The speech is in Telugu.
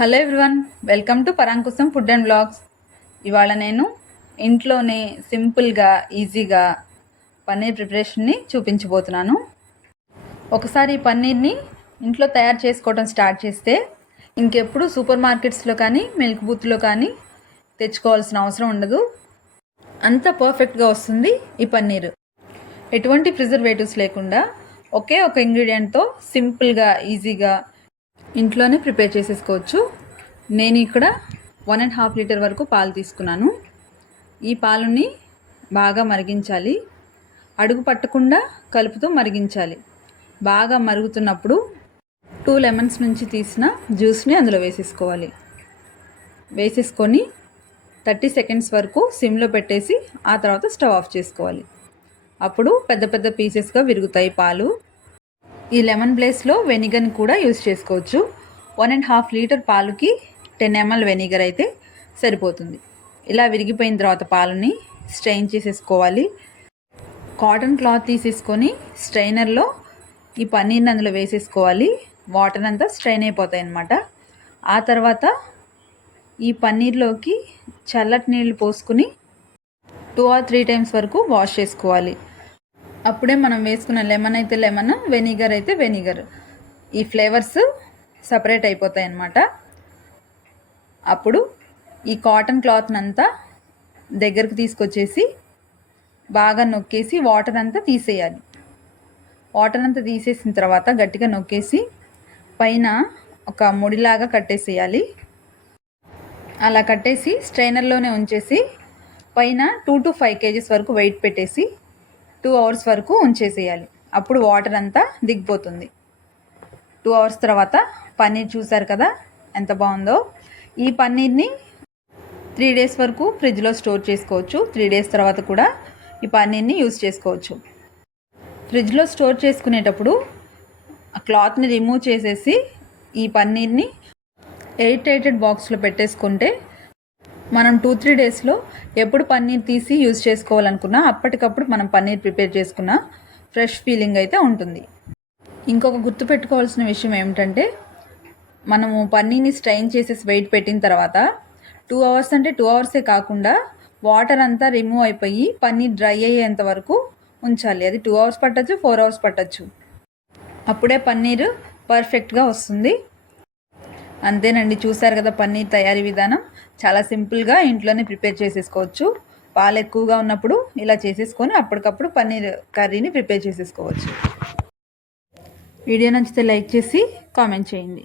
Hello everyone, welcome to Parankusam food and blogs. ఇవాళ నేను ఇంట్లోనే సింపుల్గా ఈజీగా పన్నీర్ ప్రిపరేషన్ని చూపించబోతున్నాను. ఒకసారి ఈ పన్నీర్ని ఇంట్లో తయారు చేసుకోవడం స్టార్ట్ చేస్తే ఇంకెప్పుడు సూపర్ మార్కెట్స్లో కానీ మిల్క్ బూత్లో కానీ తెచ్చుకోవాల్సిన అవసరం ఉండదు. అంత పర్ఫెక్ట్గా వస్తుంది ఈ పన్నీర్. ఎటువంటి ప్రిజర్వేటివ్స్ లేకుండా ఒకే ఒక ఇంగ్రీడియంట్తో సింపుల్గా ఈజీగా ఇంట్లోనే ప్రిపేర్ చేసేసుకోవచ్చు. నేను ఇక్కడ 1.5 లీటర్ వరకు పాలు తీసుకున్నాను. ఈ పాలుని బాగా మరిగించాలి. అడుగు పట్టకుండా కలుపుతూ మరిగించాలి. బాగా మరుగుతున్నప్పుడు 2 లెమన్స్ నుంచి తీసిన జ్యూస్ని అందులో వేసేసుకోవాలి. వేసేసుకొని 30 సెకండ్స్ వరకు సిమ్లో పెట్టేసి ఆ తర్వాత స్టవ్ ఆఫ్ చేసుకోవాలి. అప్పుడు పెద్ద పెద్ద పీసెస్గా విరుగుతాయి పాలు. ఈ లెమన్ ప్లేస్లో వెనిగర్ని కూడా యూజ్ చేసుకోవచ్చు. 1.5 లీటర్ పాలుకి 10 ml వెనిగర్ అయితే సరిపోతుంది. ఇలా విరిగిపోయిన తర్వాత పాలని స్ట్రెయిన్ చేసేసుకోవాలి. కాటన్ క్లాత్ తీసేసుకొని స్ట్రైనర్లో ఈ పన్నీర్ని అందులో వేసేసుకోవాలి. వాటర్ అంతా స్ట్రెయిన్ అయిపోతాయి అన్నమాట. ఆ తర్వాత ఈ పన్నీర్లోకి చల్లటి నీళ్ళు పోసుకుని 2 or 3 టైమ్స్ వరకు వాష్ చేసుకోవాలి. అప్పుడే మనం వేసుకున్న లెమన్ అయితే లెమన్, వెనిగర్ అయితే వెనిగర్, ఈ ఫ్లేవర్స్ సపరేట్ అయిపోతాయి అన్నమాట. అప్పుడు ఈ కాటన్ క్లాత్ని అంతా దగ్గరకు తీసుకొచ్చేసి బాగా నొక్కేసి వాటర్ అంతా తీసేయాలి. వాటర్ అంతా తీసేసిన తర్వాత గట్టిగా నొక్కేసి పైన ఒక ముడిలాగా కట్టేసేయాలి. అలా కట్టేసి స్ట్రైనర్లోనే ఉంచేసి పైన 2 to 5 kgs వరకు వెయిట్ పెట్టేసి 2 hours వరకు ఉంచేసేయాలి. అప్పుడు వాటర్ అంతా దిగిపోతుంది. 2 hours తర్వాత పన్నీర్ చూసారు కదా ఎంత బాగుందో. ఈ పన్నీర్ని 3 days వరకు ఫ్రిడ్జ్లో స్టోర్ చేసుకోవచ్చు. 3 days తర్వాత కూడా ఈ పన్నీర్ని యూజ్ చేసుకోవచ్చు. ఫ్రిడ్జ్లో స్టోర్ చేసుకునేటప్పుడు ఆ క్లాత్ని రిమూవ్ చేసేసి ఈ పన్నీర్ని ఎయిర్ టైటెడ్ బాక్స్లో పెట్టేసుకుంటే మనం 2-3 డేస్లో ఎప్పుడు పన్నీర్ తీసి యూజ్ చేసుకోవాలనుకున్నా అప్పటికప్పుడు మనం పన్నీర్ ప్రిపేర్ చేసుకున్న ఫ్రెష్ ఫీలింగ్ అయితే ఉంటుంది. ఇంకొక గుర్తుపెట్టుకోవాల్సిన విషయం ఏమిటంటే మనము పన్నీర్ని స్ట్రెయిన్ చేసేసి వెయిట్ పెట్టిన తర్వాత 2 hours అంటే 2 hours కాకుండా వాటర్ అంతా రిమూవ్ అయిపోయి పన్నీర్ డ్రై అయ్యేంత వరకు ఉంచాలి. అది 2 hours పట్టచ్చు, 4 hours పట్టచ్చు. అప్పుడే పన్నీర్ పర్ఫెక్ట్గా వస్తుంది. అంతేనండి, చూసారు కదా పన్నీర్ తయారీ విధానం. చాలా సింపుల్గా ఇంట్లోనే ప్రిపేర్ చేసేసుకోవచ్చు. పాలు ఎక్కువగా ఉన్నప్పుడు ఇలా చేసేసుకొని అప్పటికప్పుడు పన్నీర్ కర్రీని ప్రిపేర్ చేసేసుకోవచ్చు. వీడియో నచ్చితే లైక్ చేసి కామెంట్ చేయండి.